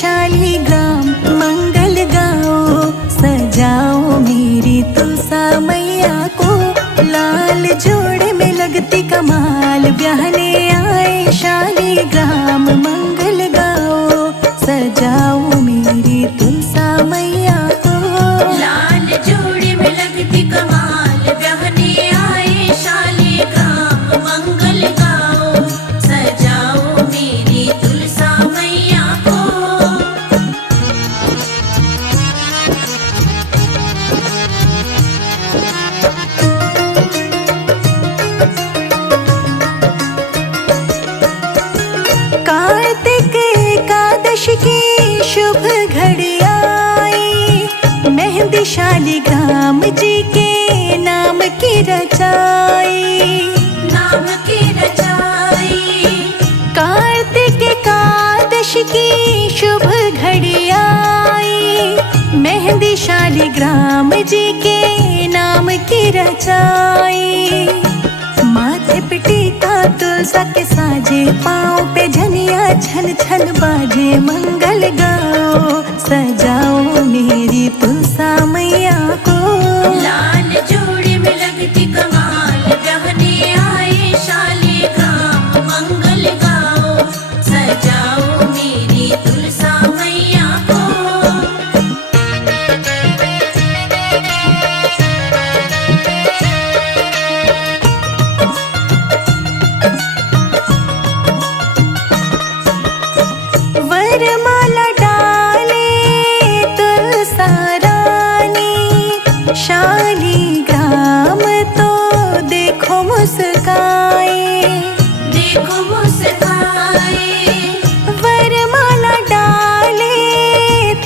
शालीग्राम मंगल गाओ, सजाओ मेरी तुलसा मैया को। लाल जोड़े में लगती कमाल, ब्याहने आए शालीग्राम मंगल गाओ, सजाओ मेरी तुलसा मैया को। लाल जोड़े में लगती कमाल, ब्याहने आए शालीग्राम मंगल गाओ, सजाओ मेरी तुलसा मैया को। कार्तिक एकादशी की शुभ घड़ी आई, मेहंदी शालीग्राम जी के नाम की रचाई, नाम की रचाई। कार्तिक एकादशी की शुभ घड़ी आई, मेहंदी शालीग्राम जी के नाम की रचाई। माथे पे टीका तुलसा के साजे, पाँव पे झनिया छन छन बाजे, मंगल गाओ सजाओ मेरी तुलसा मैया को। लाल जोड़े में लगती कमाल, ब्याहने आए शालीग्राम मंगल गाओ, सजाओ मेरी तुलसा मैया को। वरमाला डाले तुलसा रानी, शालीग्राम तो देखो मुस्काए, देखो मुस्काए। वरमाला डाले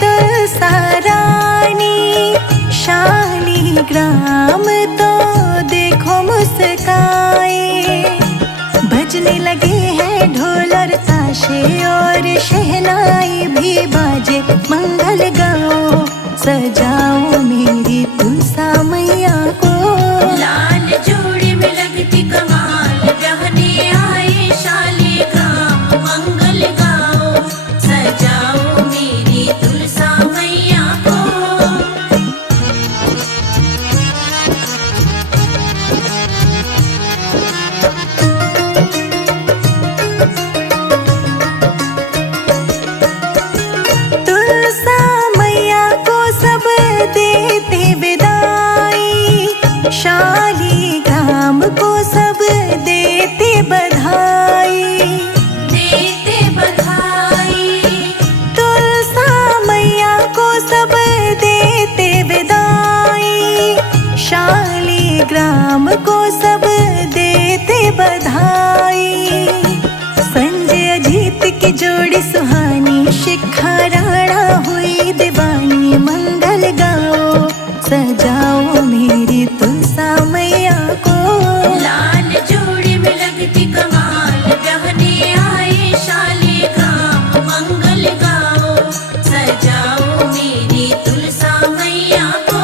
तुलसा रानी, शालीग्राम तो देखो मुस्काए। बजने लगे हैं ढोल और ताशे, और शहनाई भी बाजे, मंगल गाओ सजाओ मेरी तुलसा मैया को। लाल जोड़े में लगती कमाल, ब्याहने आए शालीग्राम मंगल गाओ, सजाओ मेरी तुलसा मैया को। तुलसा मैया को सब देते विदाई, शालीग्राम को सब देते बधाई, देते बधाई। तुलसा मैया को सब देते विदाई, शालीग्राम को सब देते बधाई। संजय अजीत की जोड़ी सुहानी, शिखा राणा हुई दीवानी, मंगल गाओ सजाओ मेरी तुलसा मैया को। लाल जोड़े में लगती कमाल, ब्याहने आए शालीग्राम मंगल गाओ, सजाओ मेरी तुलसा मैया को।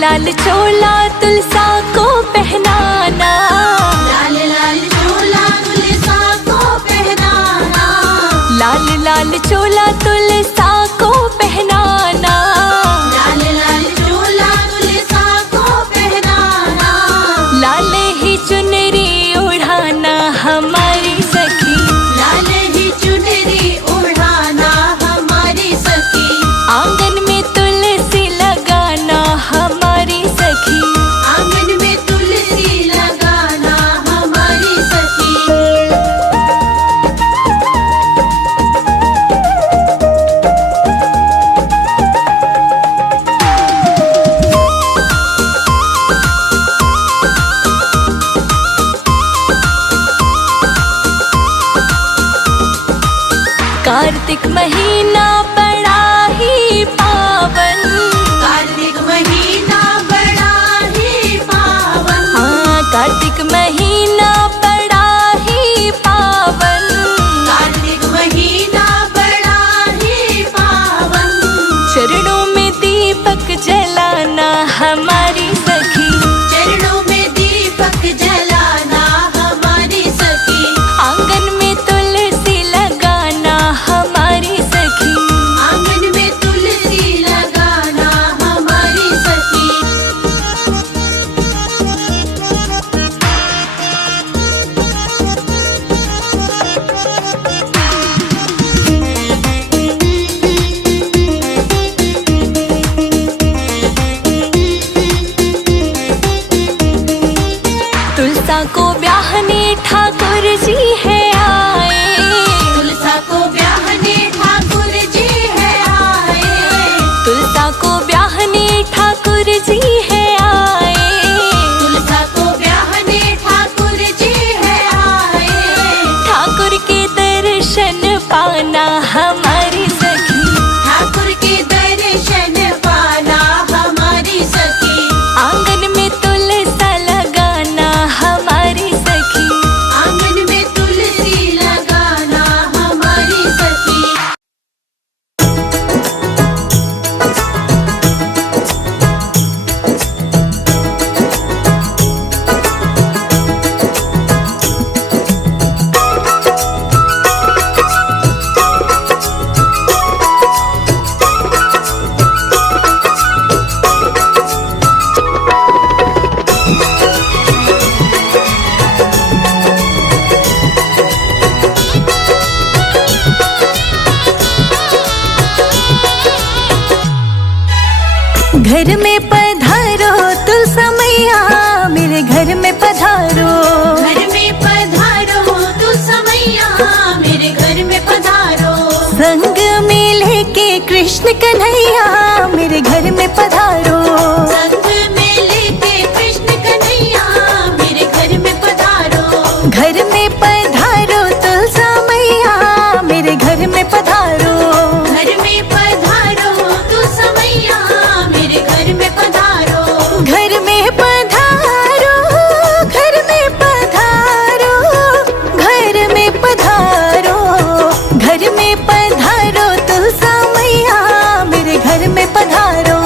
लाल चोला तुलसा को पहनाना, लाल लाल चोला तुलसा को पहनाना, लाल लाल चोला तुलसा को पहनाना, लाल लाल चोला तुलसा को पहनाना, लाल ही चुनरी उड़ाना हमारी सखी, लाल ही चुनरी उड़ाना हमारी सखी, आंगन में तुलसी लगाना हमारी सखी, आंगन में तुलसी लगाना हमारी सखी। कार्तिक महीना बड़ा ही पावन, कार्तिक महीना बड़ा ही पावन, हाँ कार्तिक महीना बड़ा ही पावन, कार्तिक महीना बड़ा ही पावन, चरणों में दीपक जलाना हमारी सखी, चरणों में दीपक जलाना हमारी सखी, आंगन में तुलसी लगाना हमारी सखी, आंगन में तुलसी लगाना हमारी सखी। तुलसा को ब्याहने ठाकुर जी है आए, तुलसा को ब्याहने ठाकुर जी है आए, तुलसा को ब्याहने ठाकुर जी है आए, तुलसा को ब्याहने ठाकुर जी है आए, ठाकुर के दर्शन पाना हमारी सखी, ठाकुर के दर्शन पाना हमारी सखी, आंगन में तुलसा लगाना हमारी सखी, आंगन में तुलसी लगाना हमारी सखी। घर में पधारो तुलसा मैया, मेरे घर में पधारो, घर में पधारो तुलसा मैया, मेरे घर में पधारो, संग में लेके कृष्ण कन्हैया, मेरे घर में पधारो, संग में लेके कृष्ण कन्हैया, मेरे घर में पधारो, घर में पधारो तुलसा मैया, मेरे घर में पधारो, घर में पधारो तुलसा मैया, मेरे घर में पधारो, घर में पधारो, घर में पधारो, घर में पधारो, घर में पधारो तुलसा मैया, मेरे घर में पधारो।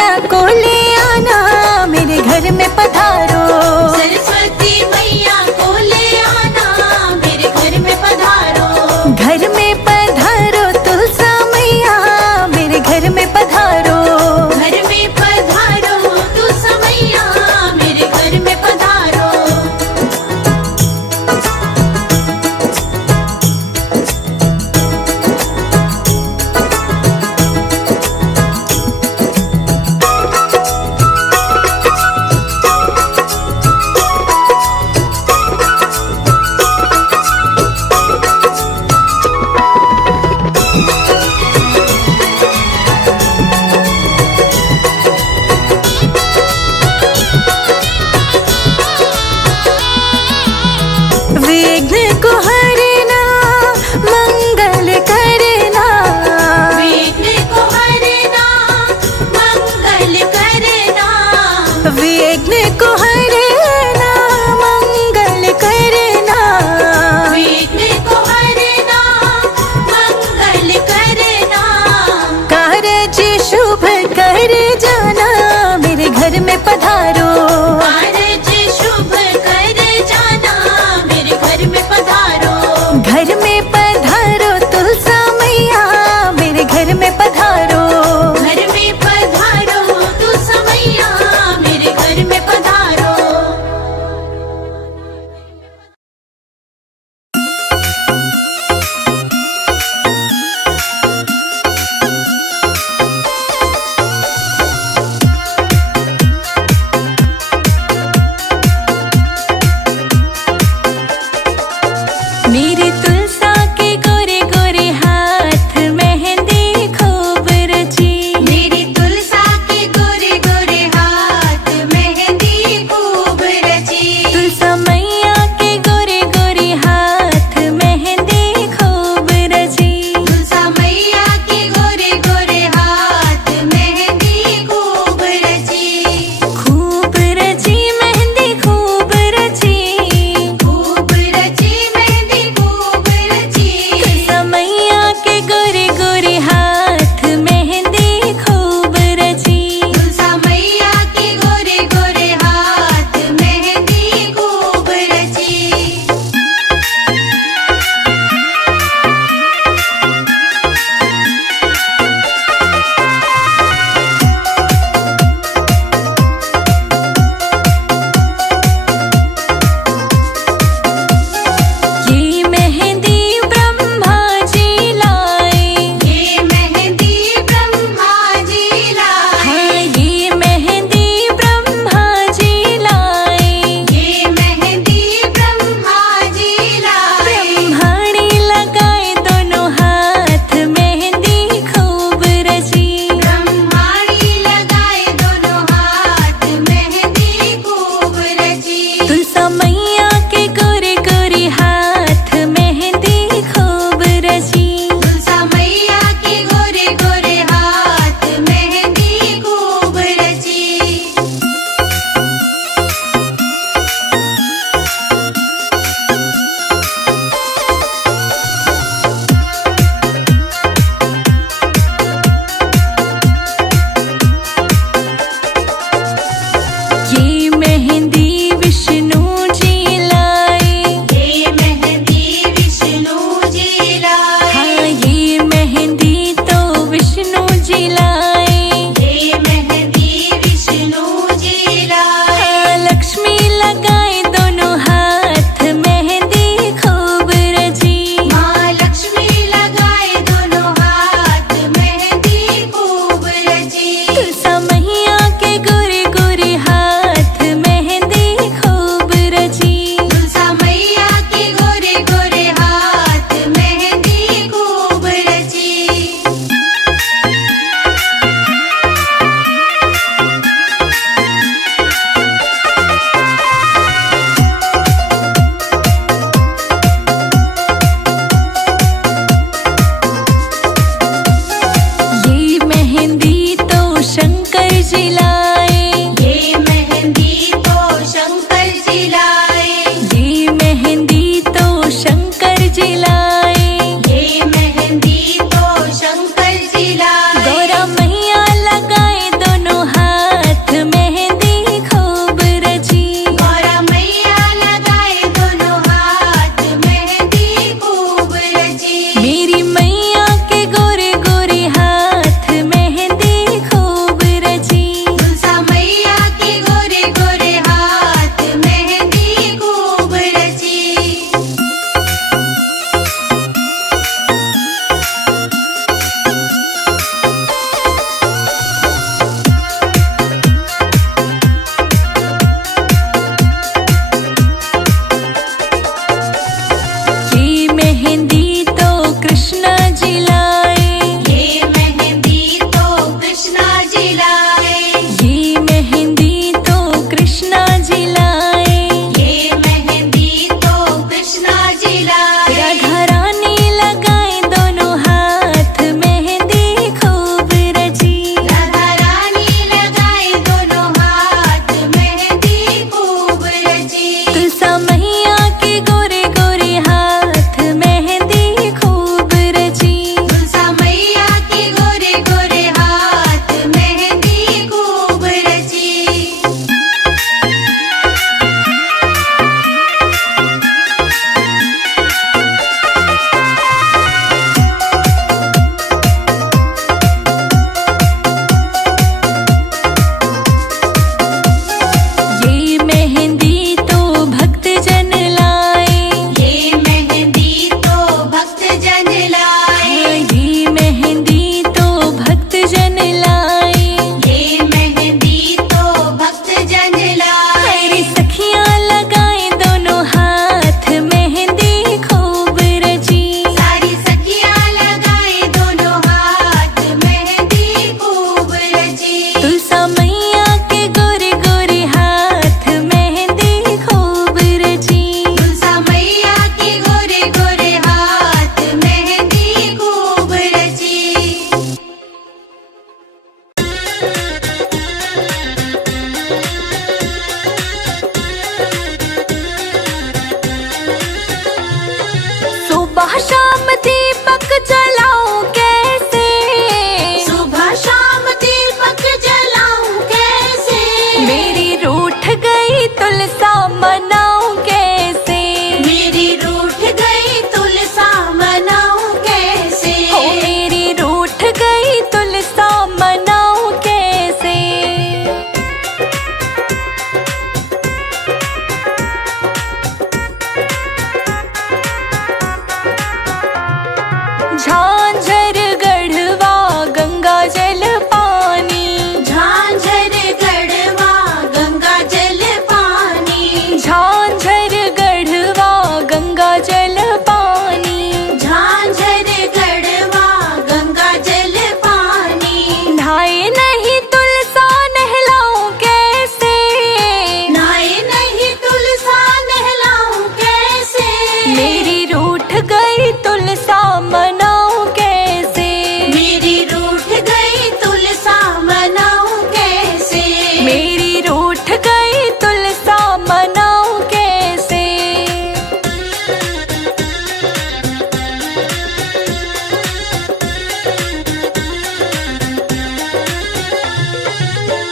मैया को ले आना, मेरे घर में पधारो। सरस्वती मैया को ले आना, मेरे घर में पधारो। घर में पधारो तुलसा मैया, मेरे घर में पधारो। घर में पधारो तुलसा मैया, मेरे घर में पधारो।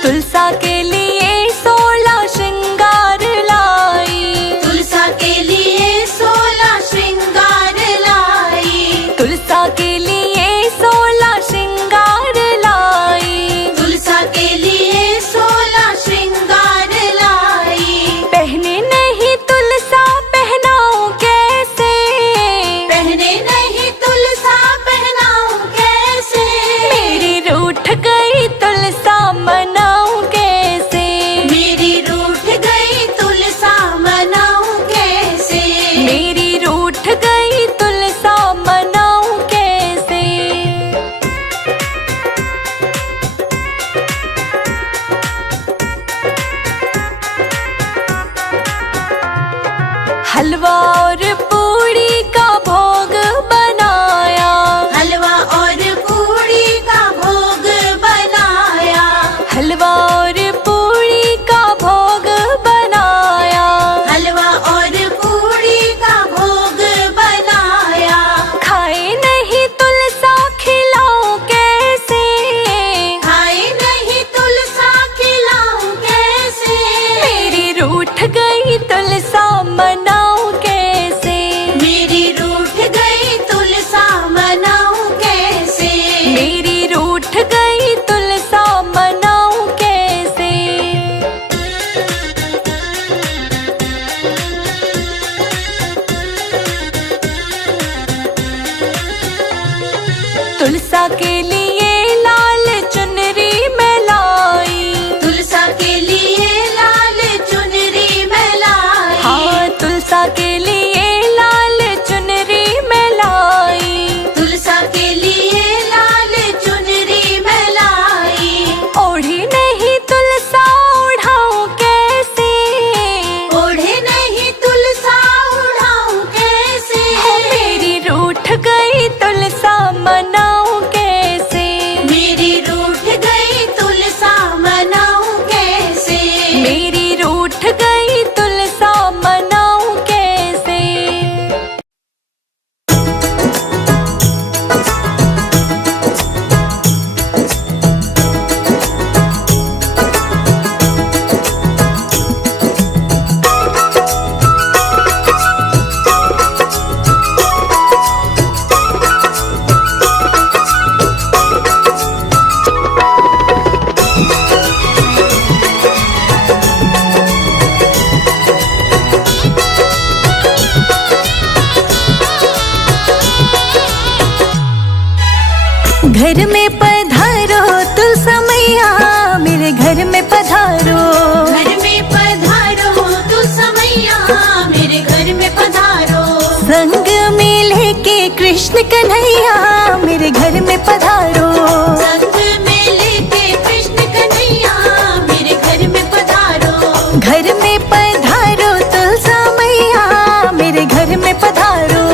तुलसा के लिए 16 श्रृंगार लाई। तुलसा के लिए 16 श्रृंगार लाई। तुलसा के लिए 16 श्रृंगार लाई। तुलसा के लिए 16 श्रृंगार लाई। पहने नहीं तुलसा पहनाऊं कैसे, पहने नहीं तुलसा पहनाऊं कैसे। मेरी रूठ गई तुलसा मनाऊं कैसे। मेरी रूठ गई तुलसा मनाऊं कैसे। मेरी रूठ गई तुलसा मनाऊं कैसे। हलवा और पूड़ी का भोग बनाया। हलवा और पूड़ी का भोग बनाया। हलवा और पूड़ी का भोग बनाया। हलवा और पूड़ी का भोग बनाया। खाए नहीं तुलसा खिलाऊं कैसे। खाए नहीं तुलसा खिलाऊं कैसे। मेरी रूठ गई तुलसा मनाऊं कैसे। मेरी रूठ गई तुलसा मनाऊं कैसे। मेरी रूठ गई तुलसा मनाऊं कैसे। तुलसा के लिए लाल चुनरी मैं लाई। तुलसा के लिए लाल चुनरी मैं लाई। हाँ, तुलसा के लिए लाल चुनरी मैं लाई। तुलसा के लिए लाल चुनरी मैं लाई। ओढ़ी नहीं तुलसा उड़ाऊं कैसे। ओढ़े नहीं तुलसा उड़ाऊं कैसे। मेरी रूठ गई तुलसा मनाऊं कैसे। मेरी रूठ गई तुलसा मनाऊं कैसे। मेरी रूठ गई तुलसा मनाऊं कैसे। घर में पधारो तुलसा मैया, मेरे घर में पधारो। घर में पधारो तुलसा मैया, मेरे घर में पधारो। संग में लेके कृष्ण कन्हैया, मेरे घर में पधारो। संग में लेके कृष्ण कन्हैया, मेरे घर में पधारो। घर में पधारो तुलसा मैया, मेरे घर में पधारो।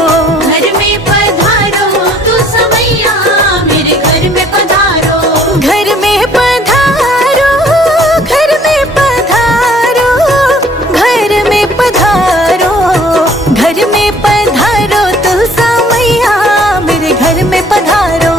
घर में पधारो तुलसा मैया, मेरे घर में पधारो। घर में पधारो, घर में पधारो, घर में पधारो। घर में पधारो तुलसा मैया, मेरे घर में पधारो।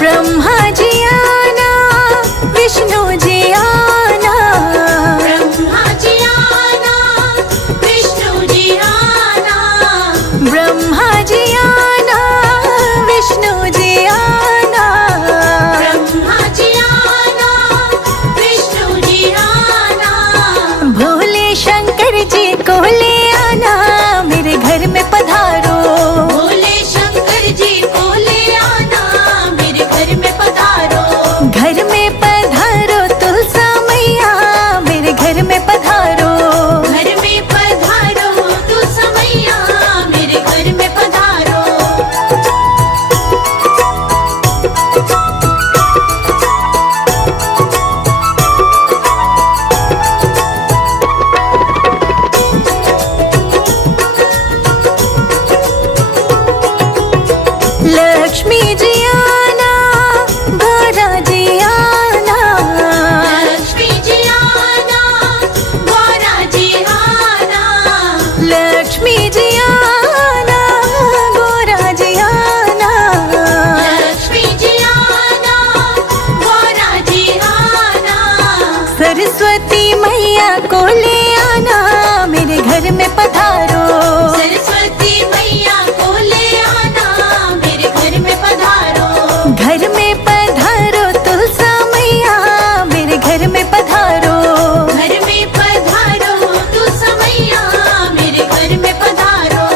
ब्रह्मा जी आना, विष्णु जी आना, ब्रह्मा जी आना, विष्णु जी आना, ब्रह्मा जी आना, विष्णु जी आना, ब्रह्मा जी आना, विष्णु जी आना, भोले शंकर जी को ले आना, मेरे घर में पधारो। भोले शंकर जी को ले आना, मेरे घर में पधारो। घर में पधारो तुलसा मैया, मेरे घर में पधारो। घर में पधारो तुलसा मैया, मेरे घर में पधारो। लक्ष्मी जी आना, गौरा जी आना, लक्ष्मी जी आना, गौरा जी आना, लक्ष्मी जी आना, गौरा जी आना, लक्ष्मी जी आना, गौरा जी आना, सरस्वती मैया को ले आना, मेरे घर में पधारो। सरस्वती मैया को ले आना, मेरे घर में पधारो। घर में पधारो तुलसा मैया, मेरे घर में पधारो। घर में पधारो तुलसा मैया, मेरे घर में पधारो।